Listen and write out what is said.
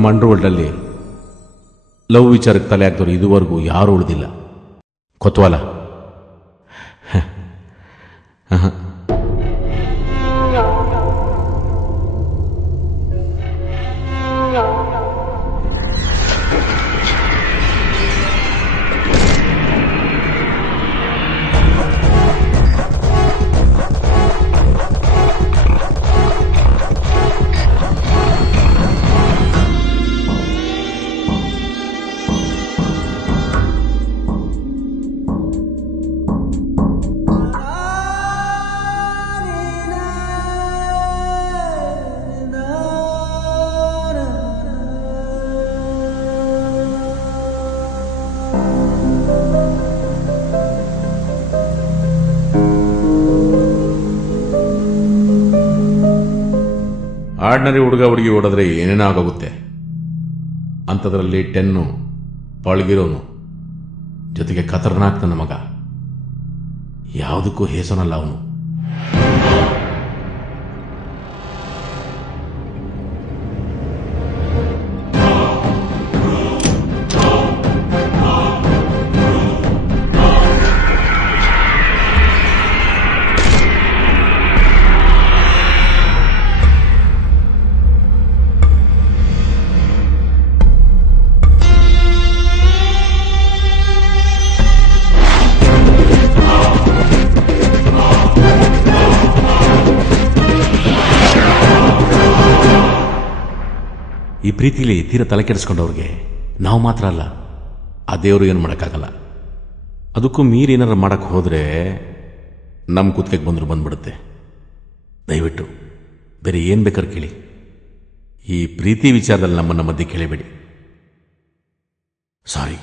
ನಮ್ಮ under ವರ್ಲ್ಡಲ್ಲಿ love ವಿಚಾರಕ್ಕೆ ತಲೆ ಹಾಕ್ದವ್ರು ಇದುವರೆಗೂ ಯಾರೂ ಉಳಿದಿಲ್ಲ ಕೊತ್ವಾಲ. ಆರ್ಡಿನರಿ ಹುಡುಗ ಹುಡುಗಿ ಓಡಿದ್ರೆ ಏನೇನೋ ಆಗೋಗುತ್ತೆ. ಅಂಥದ್ರಲ್ಲಿ 10 ಪಳಗಿರೋನು ಜೊತೆಗೆ ಖತರ್ನಾಕ್ ನನ್ನ ಮಗ, ಯಾವುದಕ್ಕೂ ಹೇಸೋನಲ್ಲ ಅವನು. ಈ ಪ್ರೀತಿಲಿ ತೀರ ತಲೆ ಕೆಡಿಸ್ಕೊಂಡವ್ರಿಗೆ ನಾವು ಮಾತ್ರ ಅಲ್ಲ, ಆ ದೇವರು ಏನು ಮಾಡೋಕ್ಕಾಗಲ್ಲ. ಅದಕ್ಕೂ ಮೀರಿ ಏನಾರು ಮಾಡಕ್ಕೆ ಹೋದರೆ ನಮ್ಮ ಕುತ್ತಿಗೆಗೆ ಬಂದ್ಬಿಡುತ್ತೆ. ದಯವಿಟ್ಟು ಬೇರೆ ಏನು ಬೇಕಾದ್ರೆ ಕೇಳಿ, ಈ ಪ್ರೀತಿ ವಿಚಾರದಲ್ಲಿ ನಮ್ಮನ್ನ ಮಧ್ಯೆ ಕೇಳಬೇಡಿ. ಸಾರಿ.